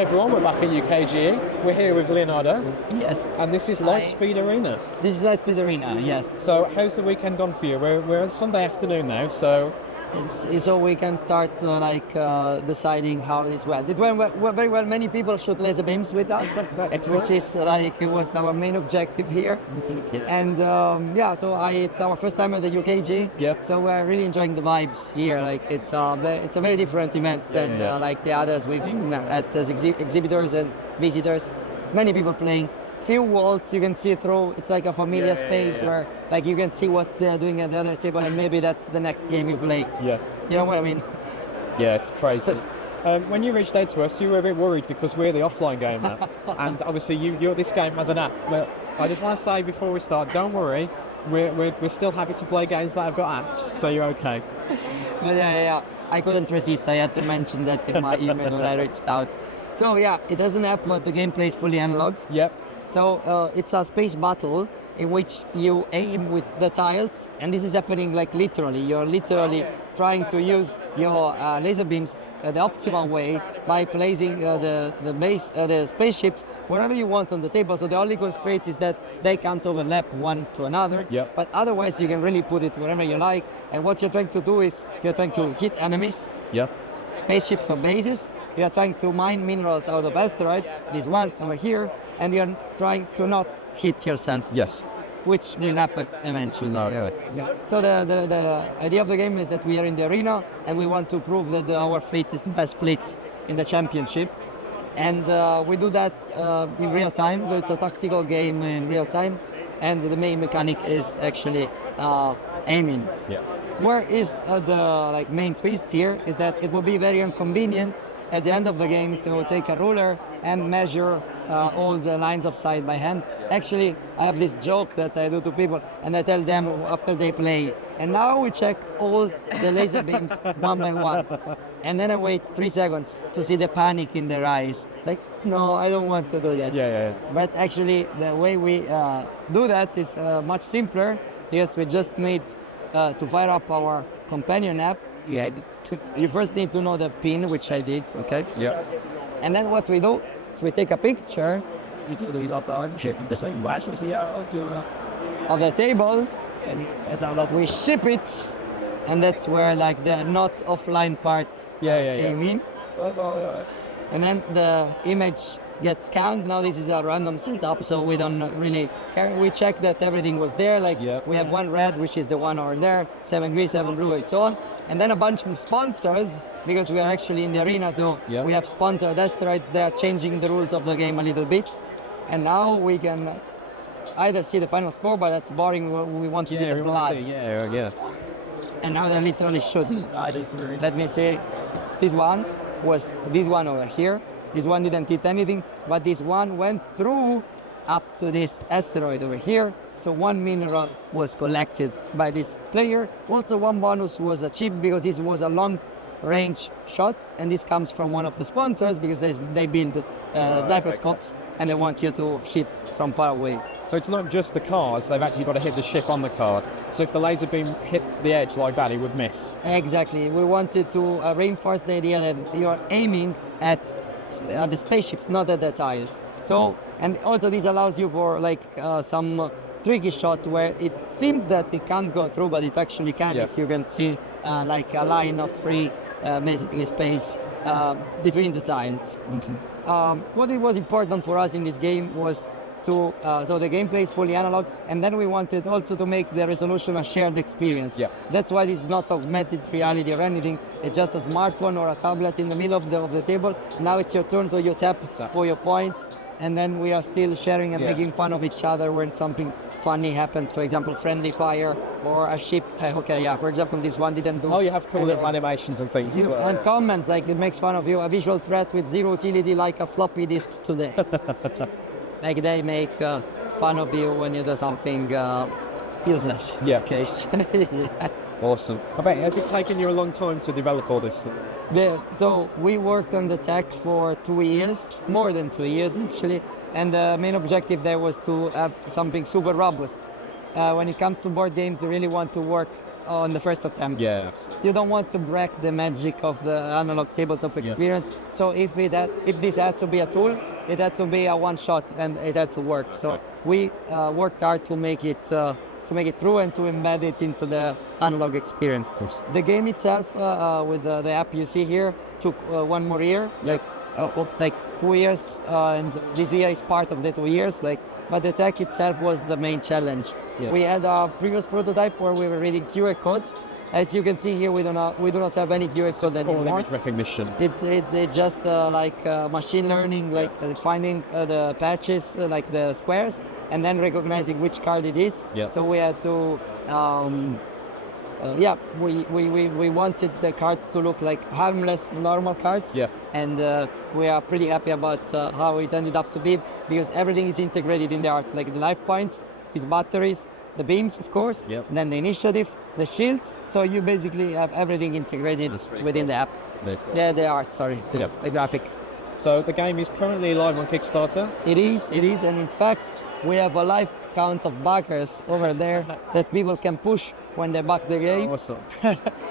Hi everyone, we're back at UKGE. We're here with Leonardo. Yes. And this is Lightspeed Arena. This is Lightspeed Arena, yes. So how's the weekend gone for you? We're on Sunday afternoon now, so... It's so we can start deciding how it went. It went very well. Many people shot laser beams with us, which is it was our main objective here. And so it's our first time at the UKG. Yep. So we're really enjoying the vibes here. Like it's a very different event than like the others we've been at as exhibitors and visitors. Many people playing. Few walls you can see through. It's like a familiar space where like you can see what they're doing at the other table, and maybe that's the next game you play. Yeah. You know what I mean? Yeah, it's crazy. When you reached out to us, you were a bit worried because we're the offline game now, and obviously you're this game has an app. But I just want to say before we start, don't worry, we're still happy to play games that have got apps, so you're okay. But yeah. I couldn't resist. I had to mention that in my email when I reached out. So yeah, it has an app, but the gameplay is fully analog. Yep. So it's a space battle in which you aim with the tiles, and this is happening like literally. You're literally trying to use your laser beams the optimal way by placing the spaceships wherever you want on the table. So the only constraint is that they can't overlap one to another. Yep. But otherwise, you can really put it wherever you like. And what you're trying to do is you're trying to hit enemies. Yep. Spaceships or bases. You are trying to mine minerals out of asteroids, these ones over here, and you're trying to not hit yourself. Yes. Which will happen eventually. Yeah. So the idea of the game is that we are in the arena and we want to prove that our fleet is the best fleet in the championship. And we do that in real time, so it's a tactical game in real time. And the main mechanic is actually aiming. Yeah. Where is the main twist here is that it will be very inconvenient at the end of the game to take a ruler and measure all the lines of sight by hand. Actually, I have this joke that I do to people, and I tell them after they play, and now we check all the laser beams one by one. And then I wait 3 seconds to see the panic in their eyes. Like, no, I don't want to do that. Yeah. But actually, the way we do that is much simpler. Yes, we just need to fire up our companion app. You first need to know the pin, which I did, okay? Yeah. And then what we do is we take a picture of the table, and we ship it, and that's where the not offline part came in. And then the image gets scanned. Now this is a random setup, so we don't really care. We check that everything was there. We have one red, which is the one over there, 7 green, 7 blue, and so on. And then a bunch of sponsors, because we are actually in the arena, so we have sponsored asteroids. They are changing the rules of the game a little bit. And now we can either see the final score, but that's boring. We want to see the blood. Yeah. And now they're literally shooting. Let me say, this one was this one over here. This one didn't hit anything, but this one went through up to this asteroid over here. So 1 mineral was collected by this player. Also 1 bonus was achieved because this was a long-range shot, and this comes from one of the sponsors because they build Tablescopes and they want you to hit from far away. So it's not just the cards, they've actually got to hit the ship on the card. So if the laser beam hit the edge like that, it would miss. Exactly. We wanted to reinforce the idea that you are aiming at the spaceships, not at the tiles. So, and also this allows you for some tricky shot where it seems that it can't go through, but it actually can. If you can see a line of free basically space between the tiles. What it was important for us in this game was so the gameplay is fully analog, and then we wanted also to make the resolution a shared experience. Yeah. That's why this is not augmented reality or anything. It's just a smartphone or a tablet in the middle of the table. Now it's your turn, so you tap for your point, and then we are still sharing and making fun of each other when something funny happens. For example, friendly fire or a ship. For example, this one didn't do. Oh, you have cool little animations and things as well. And comments it makes fun of you. A visual threat with zero utility, like a floppy disk today. They make fun of you when you do something useless in this case. Awesome. I bet, has it taken you a long time to develop all this? So we worked on the tech for 2 years, more than 2 years actually, and the main objective there was to have something super robust. When it comes to board games, you really want to work on the first attempt. Yeah, absolutely. You don't want to break the magic of the analog tabletop experience. So if this had to be a tool, it had to be a one shot and it had to work. So we worked hard to make it through and to embed it into the analog experience. The game itself, with the app you see here, took 1 more year, like 2 years, and this year is part of the 2 years. But the tech itself was the main challenge. Yeah. We had a previous prototype where we were reading QR codes. As you can see here, we do not have any QR codes anymore. All image recognition. It's just machine learning, finding the patches, like the squares, and then recognizing which card it is. Yeah. So we had to, we wanted the cards to look like harmless, normal cards. Yeah. And we are pretty happy about how it ended up to be, because everything is integrated in the art, like the life points, his batteries, the beams, of course, then the initiative, the shields. So you basically have everything integrated within the app. Yeah, the art, the graphic. So the game is currently live on Kickstarter. It is, and in fact, we have a live count of backers over there that people can push when they back the game. Awesome.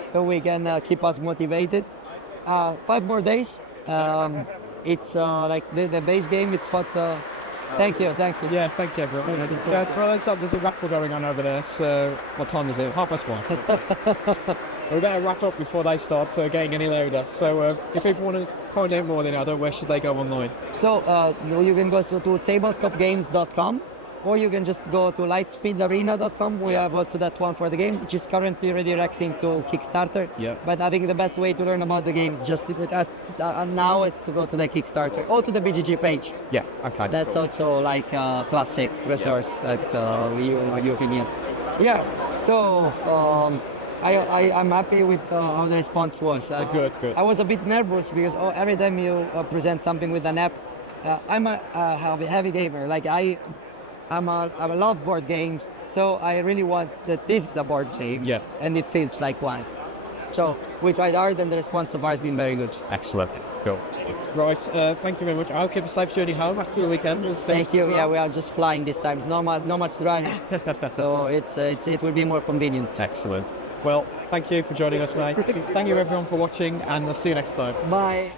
So we can keep us motivated. 5 more days. It's like the base game. It's what. Thank you. Yeah, thank you, everyone. For those up, there's a raffle going on over there. So what time is it? 1:30. We better wrap up before they start getting any louder. So if people want to find out more, Leonardo, where should they go online? So you can go to tablescopegames.com, or you can just go to lightspeedarena.com. We have also that one for the game, which is currently redirecting to Kickstarter. Yeah. But I think the best way to learn about the game is just now is to go to the Kickstarter or to the BGG page. Yeah, okay. That's also like a classic resource that you can use. Yeah, so I'm happy with how the response was. Good. I was a bit nervous because every time you present something with an app, I'm a heavy gamer. Like I love board games, so I really want that this is a board game. Yeah. And it feels like one. So we tried hard, and the response so far has been very good. Excellent. Cool. Right. Thank you very much. I'll keep a safe journey home after the weekend. Thank you. Yeah, we are just flying this time. Not much driving, so it will be more convenient. Excellent. Well, thank you for joining us, mate. Thank you everyone for watching, and I'll see you next time. Bye.